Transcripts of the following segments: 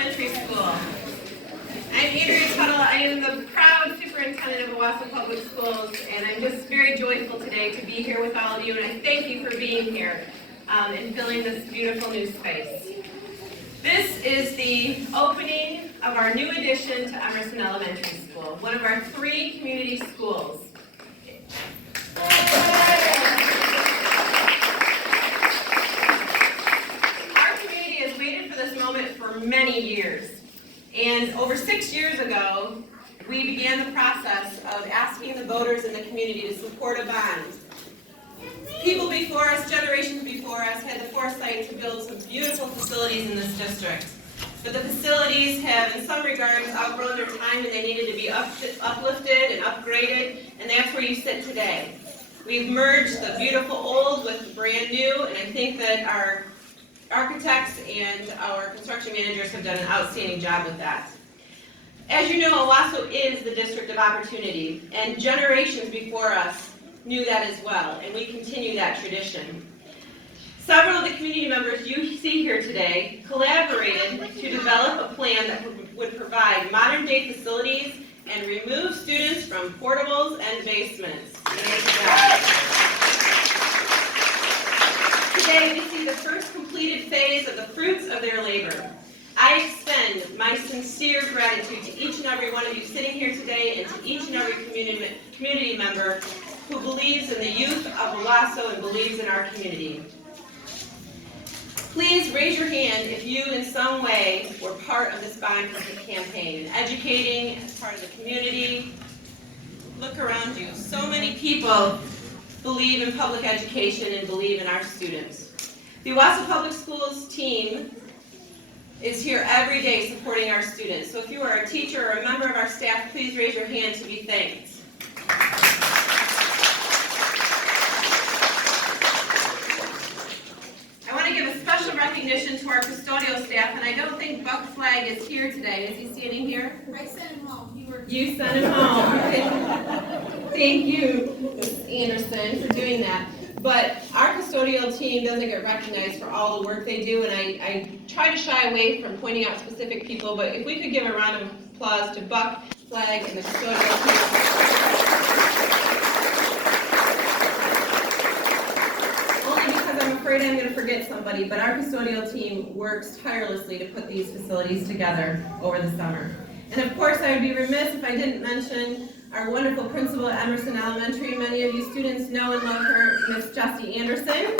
Elementary School. I'm Andrea Tuttle. I am the proud superintendent of Owosso Public Schools, and I'm just very joyful today to be here with all of you, and I thank you for being here and filling this beautiful new space. This is the opening of our new addition to Emerson Elementary School, one of our 3 community schools. Our community has waited for this moment for many years. And over 6 years ago, we began the process of asking the voters in the community to support a bond. People before us, generations before us, had the foresight to build some beautiful facilities in this district. But the facilities have, in some regards, outgrown their time and they needed to be uplifted and upgraded, and that's where you sit today. We've merged the beautiful old with the brand new, and I think that our architects and our construction managers have done an outstanding job with that. As you know, Owosso is the district of opportunity, and generations before us knew that as well, and we continue that tradition. Several of the community members you see here today collaborated to develop a plan that would provide modern-day facilities and remove students from portables and basements. Today, we see the first completed phase of the fruits of their labor. I extend my sincere gratitude to each and every one of you sitting here today and to each and every community member who believes in the youth of Owosso and believes in our community. Please raise your hand if you in some way were part of this bond campaign, educating as part of the community. Look around you. So many people believe in public education and believe in our students. The Owosso Public Schools team is here every day supporting our students. So if you are a teacher or a member of our staff, please raise your hand to be thanked. I want to give a special recognition to our custodial staff, and I don't think Buck Flag is here today. Is he standing here? I sent him home. You sent him home. Thank you, Anderson, for doing that. But our custodial team doesn't get recognized for all the work they do, and I try to shy away from pointing out specific people, but if we could give a round of applause to Buck Flag and the custodial team. Only because I'm afraid I'm going to forget somebody, but our custodial team works tirelessly to put these facilities together over the summer. And of course, I would be remiss if I didn't mention our wonderful principal at Emerson Elementary. Many of you students know and love her, Miss Jessie Anderson.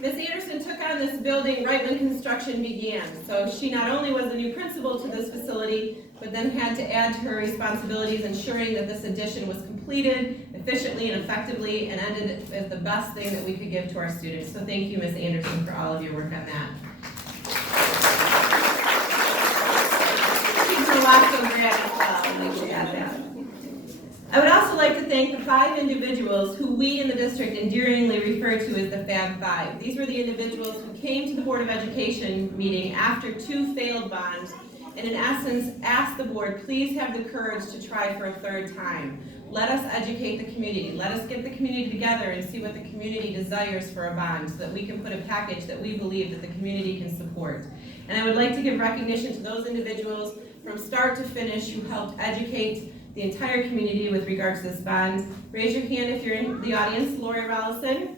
Miss Anderson took on this building right when construction began. So she not only was the new principal to this facility, but then had to add to her responsibilities ensuring that this addition was completed efficiently and effectively and ended as the best thing that we could give to our students. So thank you, Ms. Anderson, for all of your work on that. She's an Owosso grad as well, I'd like to add that. I would also like to thank the 5 individuals who we in the district endearingly refer to as the Fab 5. These were the individuals who came to the Board of Education meeting after 2 failed bonds and in essence asked the board, please have the courage to try for a 3rd time. Let us educate the community. Let us get the community together and see what the community desires for a bond so that we can put a package that we believe that the community can support. And I would like to give recognition to those individuals from start to finish who helped educate the entire community with regards to this bond. Raise your hand if you're in the audience. Lori Rollison.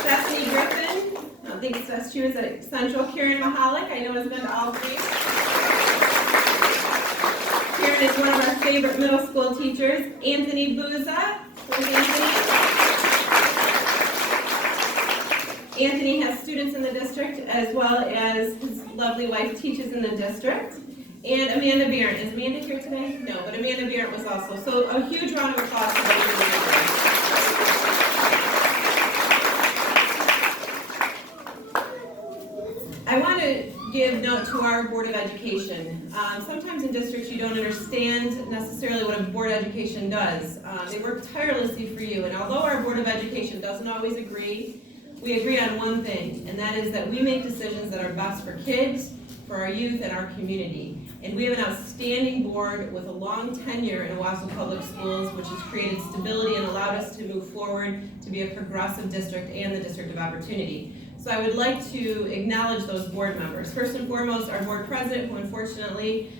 Stephanie Griffin. I don't think she was at Central. Karen Mahalik, I know has been to all 3. Karen is one of our favorite middle school teachers. Anthony Buza. Where's Anthony? Anthony has students in the district as well as his lovely wife teaches in the district. And Amanda Bierent. Is Amanda here today? No, but Amanda Bierent was also. So a huge round of applause for those individuals. I want to give note to our Board of Education. Sometimes in districts you don't understand necessarily what a Board of Education does. They work tirelessly for you, and although our Board of Education doesn't always agree, we agree on one thing, and that is that we make decisions that are best for kids, for our youth, and our community. And we have an outstanding board with a long tenure in Owosso Public Schools, which has created stability and allowed us to move forward to be a progressive district and the district of opportunity. So I would like to acknowledge those board members. First and foremost, our board president, who unfortunately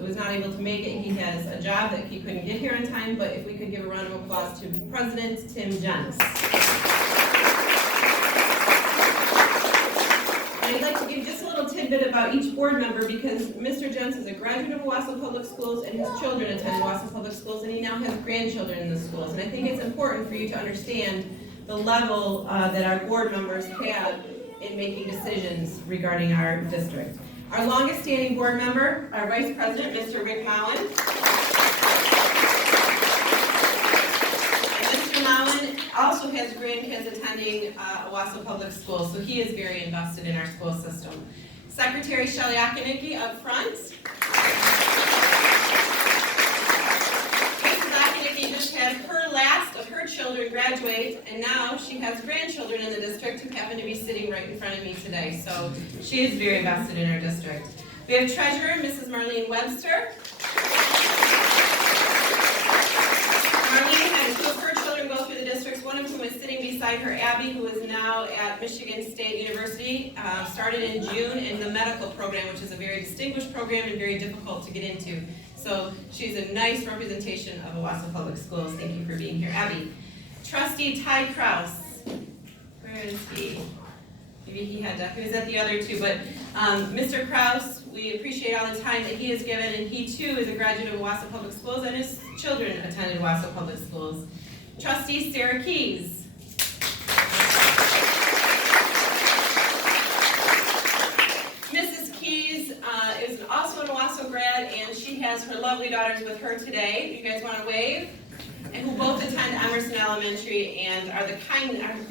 was not able to make it. He has a job that he couldn't get here on time, but if we could give a round of applause to President Tim Jens. I'd like to give just a little tidbit about each board member because Mr. Jens is a graduate of Owosso Public Schools and his children attend Owosso Public Schools and he now has grandchildren in the schools. And I think it's important for you to understand the level that our board members have in making decisions regarding our district. Our longest standing board member, our Vice President, Mr. Rick Mowen. And Mr. Mowen also has grandkids attending Owosso Public Schools, so he is very invested in our school system. Secretary Shelley Acknowledgments up front. Mrs. Acknowledgments just had her last of her children graduate, and now she has grandchildren in the district who happen to be sitting right in front of me today. So she is very invested in our district. We have Treasurer Mrs. Marlene Webster. Marlene had two of her children go through the districts, one of whom is sitting beside her, Abby, who is now at Michigan State University, started in June in the medical program, which is a very distinguished program and very difficult to get into. So she's a nice representation of Owosso Public Schools. Thank you for being here, Abby. Trustee Ty Krause. Where is he? Maybe he was at the other two, but Mr. Krause, we appreciate all the time that he has given, and he too is a graduate of Owosso Public Schools, and his children attended Owosso Public Schools. Trustee Sarah Keys. Mrs. Keys is also an Owosso grad, and she has her lovely daughters with her today. You guys want to wave? And who both attend Emerson Elementary and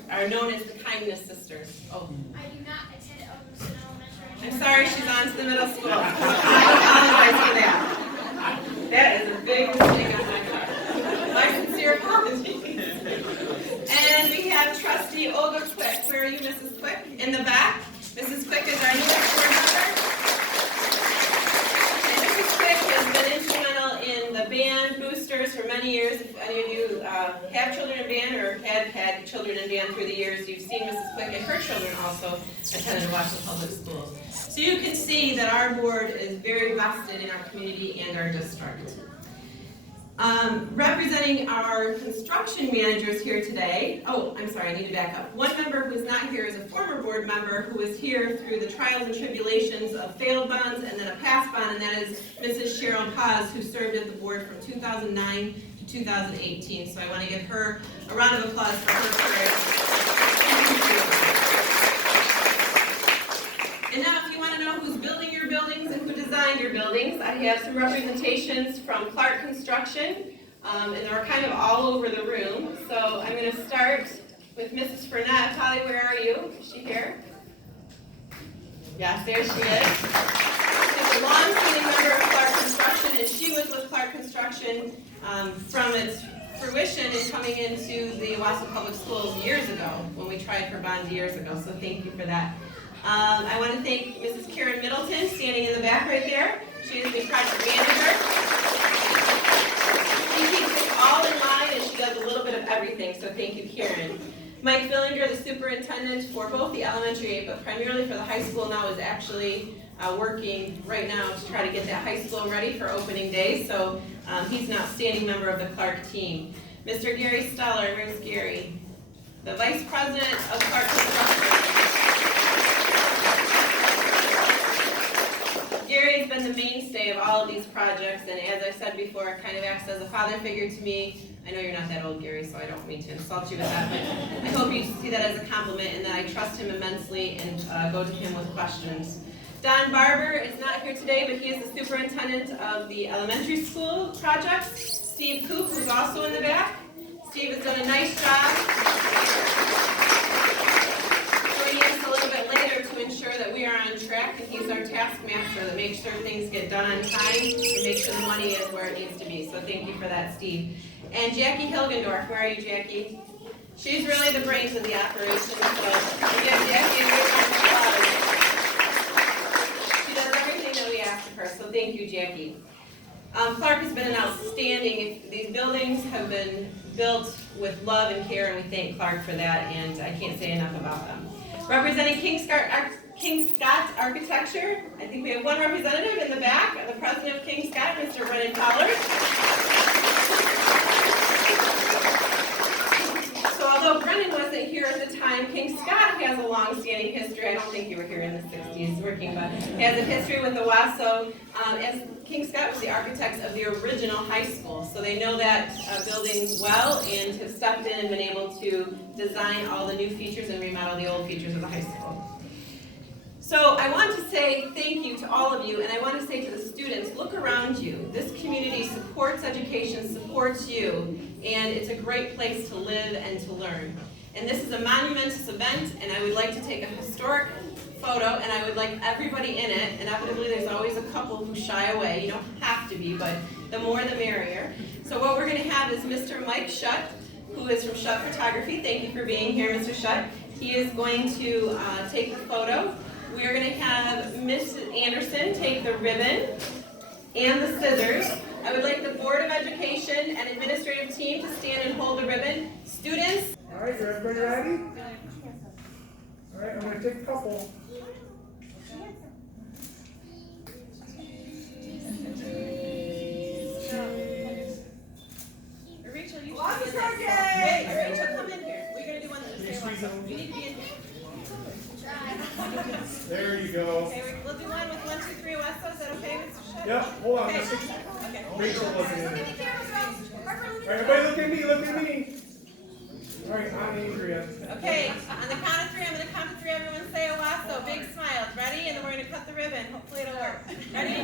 are known as the Kindness Sisters. Oh. I do not attend Emerson Elementary. I'm sorry, she's on to the middle school. I apologize for that. That is a big mistake on my part. My sincere apologies. And we have Trustee Olga Quick. Where are you, Mrs. Quick? In the back. Mrs. Quick is our newest board member. And Mrs. Quick has been instrumental in the band boosters for many years. If any of you have children in band or have had children in band through the years, you've seen Mrs. Quick and her children also attended Owosso Public Schools. So you can see that our board is very vested in our community and our district. Representing our construction managers here today, I'm sorry, I need to back up. One member who is not here is a former board member who was here through the trials and tribulations of failed bonds and then a past bond, and that is Mrs. Cheryl Paz, who served at the board from 2009 to 2018. So I want to give her a round of applause for her courage. And now if you want to know who's building your buildings and who designed your buildings, I have some representations from Clark Construction, and they're kind of all over the room. So I'm going to start with Mrs. Furnett. Polly, where are you? Is she here? Yes, there she is. She's a long-standing member of Clark Construction, and she was with Clark Construction from its fruition and coming into the Owosso Public Schools years ago, when we tried for bonds years ago, so thank you for that. I want to thank Mrs. Karen Middleton, standing in the back right there. She is the project manager. She keeps us all in line, and she does a little bit of everything, so thank you, Karen. Mike Fillinger, the superintendent for both the elementary, but primarily for the high school now, is actually working right now to try to get that high school ready for opening day, so he's an outstanding member of the Clark team. Mr. Gary Steller, where's Gary? The vice president of Clark Construction. Gary's been the mainstay of all of these projects, and as I said before, kind of acts as a father figure to me. I know you're not that old, Gary, so I don't mean to insult you with that, but I hope you see that as a compliment and that I trust him immensely and go to him with questions. Don Barber is not here today, but he is the superintendent of the elementary school projects. Steve Coop, who's also in the back. Steve has done a nice job joining us a little bit later to ensure that we are on track, and he's our taskmaster that makes sure things get done on time and makes sure the money is where it needs to be. So thank you for that, Steve. And Jackie Hilgendorf, where are you, Jackie? She's really the brains of the operation, so we give Jackie a big round of applause. She does everything that we ask her, so thank you, Jackie. Clark has been an outstanding, these buildings have been built with love and care, and we thank Clark for that, and I can't say enough about them. Representing King Scott Architecture, I think we have one representative in the back, the president of King Scott, Mr. Bryant. So although Brennan wasn't here at the time, King Scott has a long-standing history. I don't think you were here in the 60s working, but he has a history with Owosso. As King Scott was the architects of the original high school, so they know that building well and have stepped in and been able to design all the new features and remodel the old features of the high school. So I want to say thank you to all of you, and I want to say to the students, look around you. This community supports education, supports you, and it's a great place to live and to learn. And this is a monumentous event, and I would like to take a historic photo, and I would like everybody in it. Inevitably, there's always a couple who shy away. You don't have to be, but the more the merrier. So what we're going to have is Mr. Mike Shutt, who is from Shutt Photography. Thank you for being here, Mr. Shutt. He is going to take the photo. We're going to have Ms. Anderson take the ribbon and the scissors. I would like the Board of Education and administrative team to stand and hold the ribbon. Students. All right, everybody ready? All right, I'm going to take a couple. Rachel, you should be in here. Wait, Rachel, come in here. We're going to do one of the You need to be in here. There you go. Okay, we'll do one with 1, 2, 3 Owosso. Is that okay, Mr. Shutt? Yep, hold on. Okay. Rachel wasn't in it. All right, everybody look at me, look at me. All right, I'm Andrea. Okay, on the count of 3, I'm going to count to 3. Everyone say Owosso. Big smiles. Ready? And then we're going to cut the ribbon. Hopefully it'll work. Ready?